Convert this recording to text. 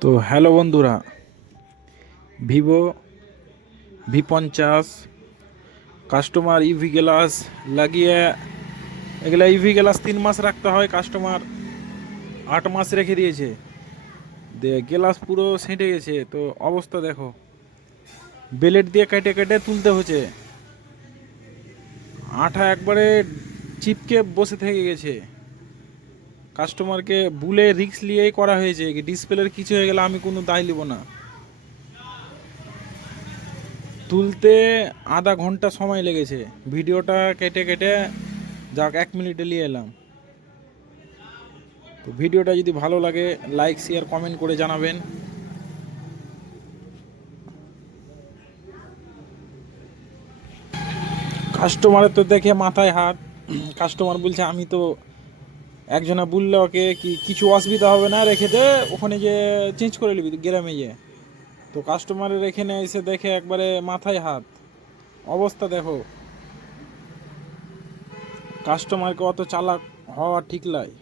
তো হ্যালো বন্ধুরা, Vivo V50 customer EV glass লাগিয়ে, এগুলা ইভি গ্লাস 3 মাস রাখতে হয়, কাস্টমার 8 মাস রেখে দিয়েছে। গ্লাস পুরো সেঁটে গেছে, তো অবস্থা দেখো, বেলেট দিয়ে কেটে কেটে তুলতে হচ্ছে। আঠা একবারে চিপকে বসে থেকে গেছে। কাস্টমারকে বুলে রিস্ক নিয়েই করা হয়েছে, ডিসপ্লের কিছু হয়ে গেলে আমি কোনো দায় নিব না। তুলতে আধা ঘন্টা সময় লেগেছে, ভিডিওটা কেটে কেটে যাক 1 মিনিটে নিয়ে এলাম। তো ভিডিওটা যদি ভালো লাগে লাইক শেয়ার কমেন্ট করে জানাবেন। কাস্টমারের তো দেখে মাথায় হাত। কাস্টমার বলছে আমি তো, একজনা বললে ওকে কি কিছু অসুবিধা হবে না, রেখে দে ওখানে যে চেঞ্জ করে নিবি গ্রামে গিয়ে। তো কাস্টমারের এখানে এসে দেখে একবারে মাথায় হাত, অবস্থা দেখো। কাস্টমারকে অত চালাক হওয়া ঠিক নয়।